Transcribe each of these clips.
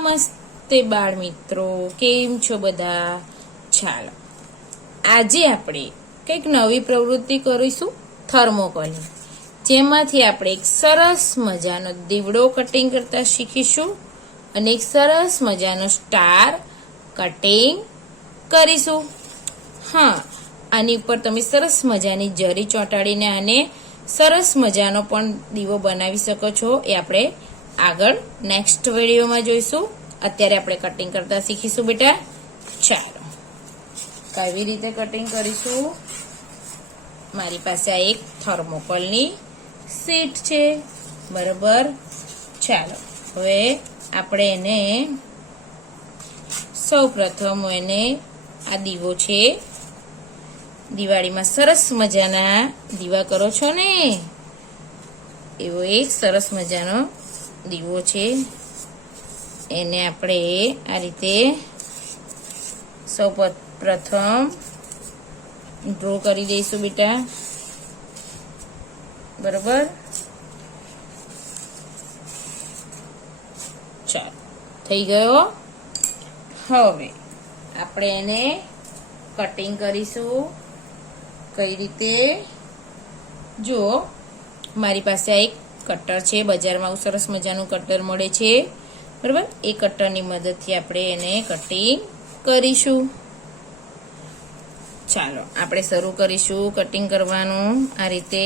નમસ્તે બાળ મિત્રો, કેમ છો બધા? ચાલો આજે આપણે કંઈક નવી પ્રવૃત્તિ કરીશું, થર્મોકોલની, જેમાંથી આપણે એક સરસ મજાનો દીવડો કટિંગ કરતા શીખીશું અને એક સરસ મજાનો સ્ટાર કટિંગ કરીશું. હા, આની ઉપર તમે સરસ મજાની જરી ચોંટાડીને આને સરસ મજાનો પણ દીવો બનાવી શકો છો. એ આપણે આગળ નેક્સ્ટ વિડીયોમાં જોઈશું. અત્યારે આપણે કટિંગ કરતા શીખીશું બેટા. ચાલો કેવી રીતે કટિંગ કરીશું. મારી પાસે આ એક થર્મોકોલની શીટ છે, બરાબર. ચાલો હવે આપણે એને સૌ પ્રથમ એને આ દીવો છે, દિવાળીમાં સરસ મજાના દીવા કરો છો ને, એવો એક સરસ મજાનો દીવો છે. એને આપણે આ રીતે સૌ પ્રથમ ડ્રો કરી દઈશું બેટા, બરાબર. ચાલો થઈ ગયો. હવે આપણે એને કટિંગ કરીશું. કઈ રીતે? જો મારી પાસે આ એક કટર છે, બજારમાં સરસ મજાનું કટર મળે છે, બરાબર. એ કટરની મદદથી આપણે એને કટિંગ કરીશું. ચાલો આપણે શરૂ કરીશું કટિંગ કરવાનું. આ રીતે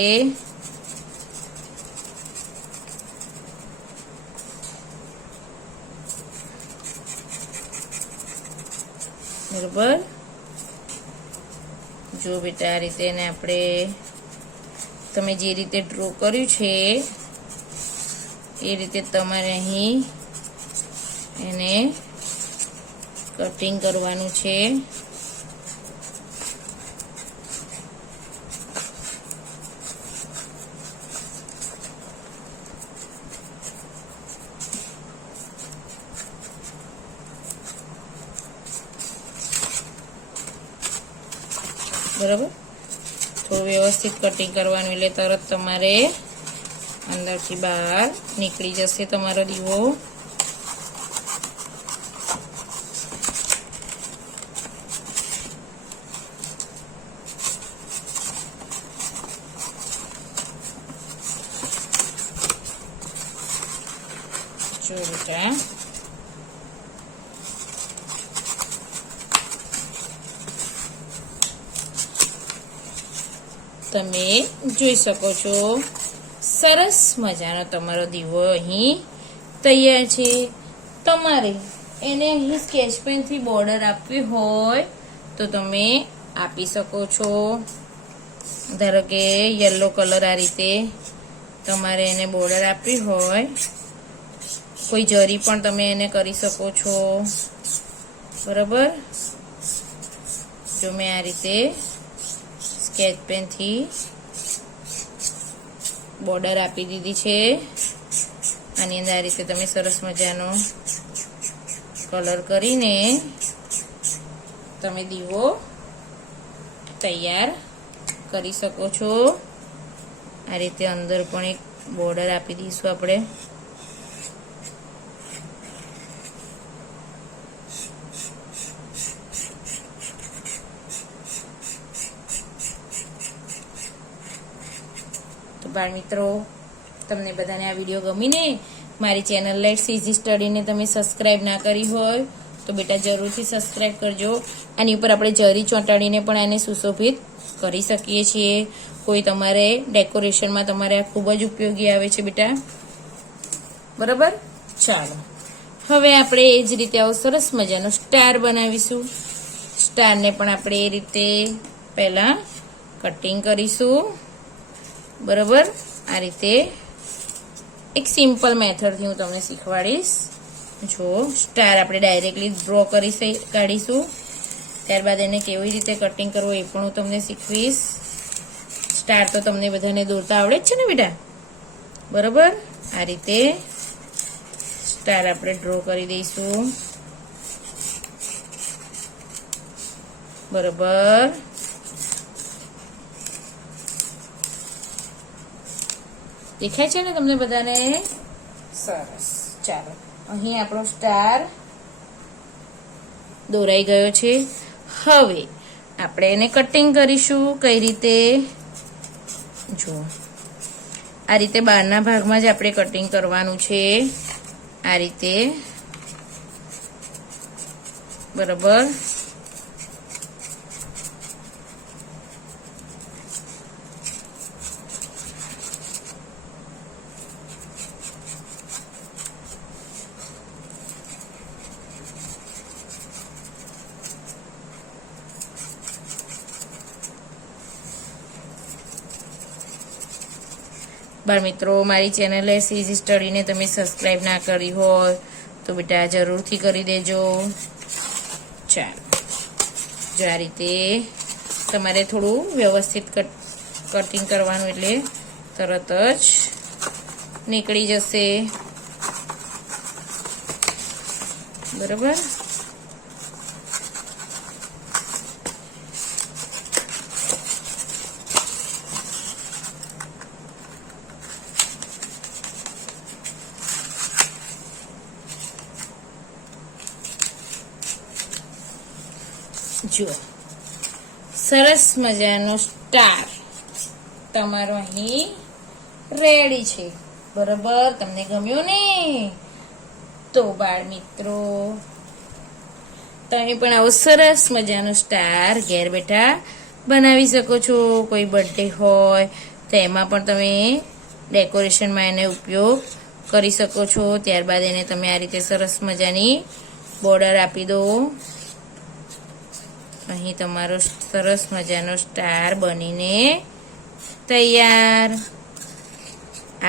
બરાબર. જો બેટા આ રીતે એને આપણે તમે જે રીતે ડ્રો કર્યું છે એ રીતે તમારે અહીં એને કટિંગ કરવાનું છે. બરાબર. થોડું વ્યવસ્થિત કટિંગ કરવાનું, એટલે તરત તમારે અંદરથી બહાર નીકળી જશે તમારો દીવો. જો બેટા તમે જોઈ શકો છો, સરસ મજાનો તમારો દીવો અહીં તૈયાર છે. તમારે એને અહીં સ્કેચ પેનથી બોર્ડર આપવી હોય તો તમે આપી શકો છો. ધારો કે યલો કલર આ રીતે તમારે એને બોર્ડર આપવી હોય, કોઈ જરી પણ તમે એને કરી શકો છો, બરાબર. જો મેં આ રીતે સ્કેચ પેનથી બોર્ડર આપી દીધી છે. આની અંદર આ રીતે તમે સરસ મજાનો કલર કરીને તમે દીવો તૈયાર કરી શકો છો. આ રીતે અંદર પણ એક બોર્ડર આપી દઈશું આપણે. બાળ મિત્રો, તમને બધાને આ વિડીયો ગમીને મારી ચેનલ લેટ્સ ઇઝી સ્ટડીને તમે સબસ્ક્રાઇબ ના કરી હોય તો બેટા જરૂરથી સબસ્ક્રાઇબ કરજો. આની ઉપર આપણે જરી ચોંટાડીને પણ આને સુશોભિત કરી શકીએ છીએ. કોઈ તમારે ડેકોરેશનમાં તમારે આ ખૂબ જ ઉપયોગી આવે છે બેટા, બરાબર. ચાલો હવે આપણે એ જ રીતે આવો સરસ મજાનો સ્ટાર બનાવીશું. સ્ટારને પણ આપણે એ રીતે પહેલા કટિંગ કરીશું, બરાબર. આ રીતે એક સિમ્પલ મેથડથી હું તમને શીખવાડીશ. જો સ્ટાર આપણે ડાયરેક્ટલી ડ્રો કરી કાઢીશું, ત્યારબાદ એને કેવી રીતે કટિંગ કરવું એ પણ હું તમને શીખવીશ. સ્ટાર તો તમને બધાને દોરતા આવડે જ છે ને બેટા, બરાબર. આ રીતે સ્ટાર આપણે ડ્રો કરી દઈશું, બરાબર. દેખાય છે ને તમને બધાને? સરસ. ચાલો અહીં આપણો સ્ટાર દોરાઈ ગયો છે. હવે આપણે એને કટિંગ કરીશું. કઈ રીતે? જો આ રીતે બહારના ભાગમાં જ આપણે કટિંગ કરવાનું છે. આ રીતે બરાબર. બાળ મિત્રો, મારી ચેનલ લેટ્સ ઇઝી સ્ટડીને તમે સબસ્ક્રાઇબ ના કરી હોય તો બેટા જરૂરથી કરી દેજો. ચાલો, જો આ રીતે તમારે થોડું વ્યવસ્થિત કટિંગ કરવાનું, એટલે તરત જ નીકળી જશે. બરાબર. જો સરસ મજાનો સ્ટાર તમારો અહીં રેડી છે. બરાબર. તમને ગમ્યો ને? તો બાળ મિત્રો, તમે પણ આવો સરસ મજાનો સ્ટાર ઘેર બેઠા બનાવી શકો છો. કોઈ બર્થડે હોય તો એમાં પણ તમે ડેકોરેશનમાં એને ઉપયોગ કરી શકો છો. ત્યારબાદ એને તમે આ રીતે સરસ મજાની બોર્ડર આપી દો. અહીં તમારો સરસ મજાનો સ્ટાર બનીને તૈયાર.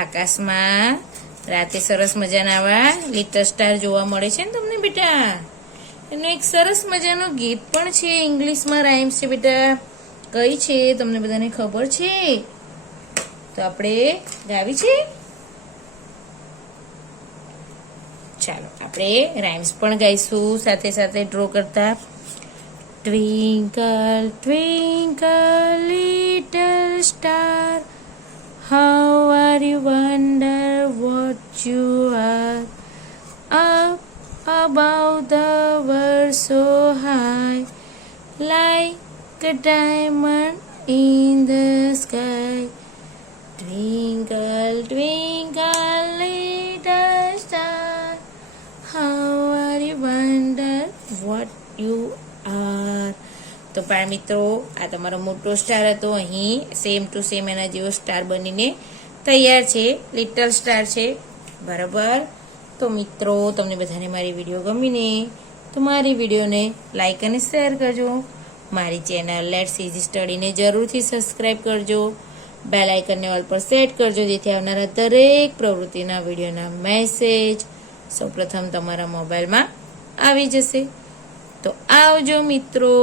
આકાશમાં રાતે સરસ મજાના આવા લિટલ સ્ટાર જોવા મળે છે ને તમને બેટા. એનું એક સરસ મજાનું ગીત પણ છે, ઇંગ્લિશમાં રાઇમ્સ છે બેટા. કઈ છે તમને બધાને ખબર છે? તો આપણે ગાવી છે. ચાલો આપણે રાઇમ્સ પણ ગાઈશું સાથે સાથે ડ્રો કરતા. Twinkle, twinkle, little star, how are you wonder what you are? Up above the world so high, like a diamond in the sky. Twinkle, twinkle, little star, how are you wonder what you are? તો બાળ મિત્રો, આ તમારો મોટો star હતો. અહીં same to same એના જેવો સ્ટાર બનીને તૈયાર છે. લિટલ સ્ટાર છે. બરાબર. તો મિત્રો, તમને બધાને મારી વિડીયો ગમીને તો મારી વિડીયોને લાઈક અને શેર કરજો. મારી ચેનલ લેટ્સ ઇઝી સ્ટડીને જરૂરથી સબસ્ક્રાઈબ કરજો. બેલ આઇકનને ઓલ પર સેટ કરજો, જેથી આવનારા દરેક પ્રવૃત્તિના વિડીયોના મેસેજ સૌપ્રથમ તમારા મોબાઈલમાં આવી જશે. તો આવજો મિત્રો.